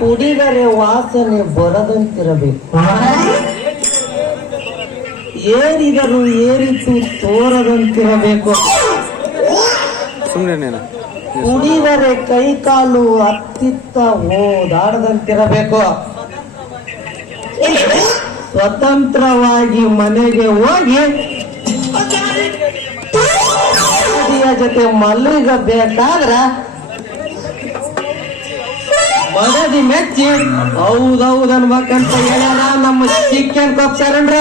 ಕುಡಿದರೆ ವಾಸನೆ ಬರದಂತಿರಬೇಕು, ಏರಿದರೂ ಏರಿತು ತೋರದಂತಿರಬೇಕು. ಕುಡಿದರೆ ಕೈ ಕಾಲು ಅತ್ತಿತ್ತ ಓದಾಡದಂತಿರಬೇಕು. ಸ್ವತಂತ್ರವಾಗಿ ಮನೆಗೆ ಹೋಗಿ ಜೊತೆ ಮಲ್ಲಿಗ ಬೇಕಾದ್ರ ಮಗದಿ ಮೆಚ್ಚಿ ಹೌದೌದ್ ಅನ್ಬೇಕಂತ ಹೇಳ್ಯಾರ ನಮ್ಮ ಚಿಕ್ಕನ್ ಕಪ್ ಶರಣ್ರ.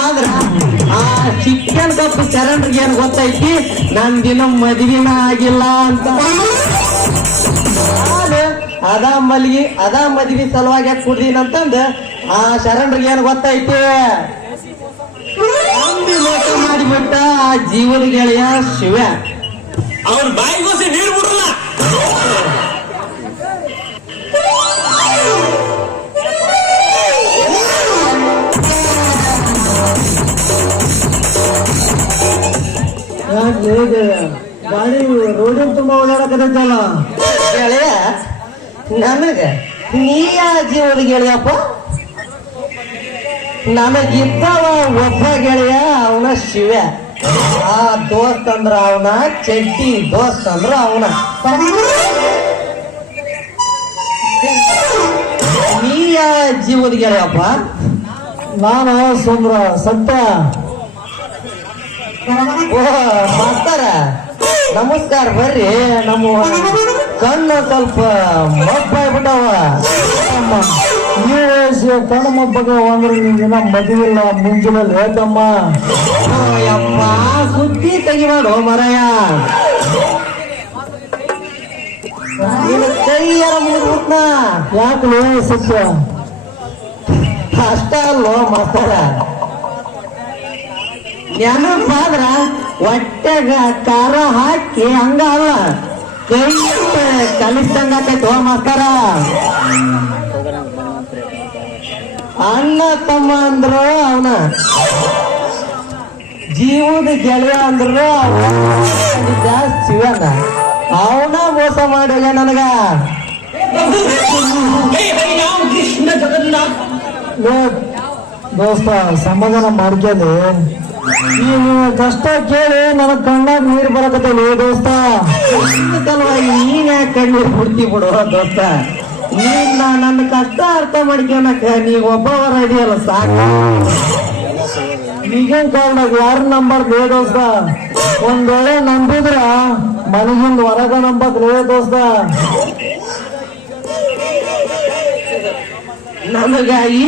ಆದ್ರ ಆ ಚಿಕ್ಕನ್ ಕಪ್ಪು ಚರಣ್ರಿಗೆ ಏನ್ ಗೊತ್ತೈತಿ, ನನ್ ದಿನ ಮದುವಿನ ಆಗಿಲ್ಲ ಅಂತ. ಅದ ಮದ್ವಿ ಸಲುವಾಗಿ ಕುಡ್ದೀನಂತಂದ ಆ ಶರಣ್ರಿಗೆ ಏನ್ ಗೊತ್ತೈತಿ, ಅಂಬಿ ಲೋಟ ಮಾಡಿಬಿಟ್ಟ ಆ ಜೀವನ ಗೆಳೆಯ ಶಿವ. ಅವ್ರ ಬಾಯಿಗೋಸಿ ನೀರು ಬಿಡಲ್ಲ. ಗಾಡಿ ರೋಡಿನ ತುಂಬಾ ಓಡಾಡಕತ್ತಲ್ಲ ಗೆಳೆಯ. ನನಗ ನೀ ಯಾ ಜೀವನ ಗೆಳೆಯಪ್ಪ? ನನಗಿದ್ದವ ಒಬ್ಬ ಗೆಳೆಯ, ಅವನ ಶಿವ. ಆ ದೋಸ್ತ್ ಅಂದ್ರ ಅವನ, ಚಡ್ಡಿ ದೋಸ್ತ್ ಅಂದ್ರ ಅವನ. ನೀ ಯಾ ಜೀವದ ಗೆಳೆಯಪ್ಪ? ನಾನು ಸುಮ್ರ ಸತ್ಯ. ಓ ಮಾಸ್ತರ ನಮಸ್ಕಾರ, ಬರ್ರಿ. ನಮ್ಮ ಕಣ್ಣು ಸ್ವಲ್ಪ ಮಬ್ಬಾಗ್ಬಿಟ್ಟವ. ನೀವು ಕಣ್ಣು ಮಬ್ಬಗ ಅಂದ್ರೆ ನಿಮ್ಗಿನ ಮದುವಿಲ್ಲ, ಮುಂಜಿನಲ್ಲಿ ಹೇಳ್ತಮ್ಮ. ಯಪ್ಪ ಸುದ್ದಿ ತೆಗಿಮಾಡು ಮರಯ. ನೀನು ಕೈಯಾರ ಮುಗಿದ್ಬಿಟ್ನ. ಯಾಕೆ ಸತ್ಯ? ಅಷ್ಟ ಅಲ್ಲೋ ಮಾಸ್ತರ, ನೆನಪಾದ್ರ ಹೊಟ್ಟೆಗ ಖಾರ ಹಾಕಿ ಹಂಗ ಅಲ್ಲ, ಕೈ ಕಲಿಸ್ದಂಗ ಆಕೈತಿ ಮಾಸ್ತರ. ಅಣ್ಣ ತಮ್ಮ ಅಂದ್ರು ಅವನ, ಜೀವದ ಗೆಳೆಯ ಅಂದ್ರು ಶಿವನ. ಅವನ ಮೋಸ ಮಾಡಿಲ್ಲ ನನಗ. ದೋಸ್ತ ಸಮಾಧಾನ ಮಾಡ್ಕೇಳಿ, ನೀನು ಕಷ್ಟ ಕೇಳಿ ನನಗ್ ಕಣ್ಣಾಗ ನೀರು ಬರಕತ್ತಲ್ಲ ದೋಸ್ತ. ಸಲುವಾಗಿ ನೀನ್ ಯಾಕೆ ಕಣ್ಣೀರು ಬಿಡ್ತಿ ಬಿಡು ದೋಸ್ತ. ನೀನ್ ನನ್ನ ಕಷ್ಟ ಅರ್ಥ ಮಾಡ್ಕೊಳಕ ನೀವ್ ಒಬ್ಬವರ ಇದೆಯಲ್ಲ ಸಾಕು. ಈಗಿನ ಕಾರಣದಾಗ ಯಾರು ನಂಬರ್ದು ದೋಸ್ತ? ಒಂದ್ ವೇಳೆ ನಂಬಿದ್ರ ಮನಗಿಂದ ಹೊರಗ ನಂಬಕ್ಲೇ ದೋಸ್ತ. ನಮಗ ಈ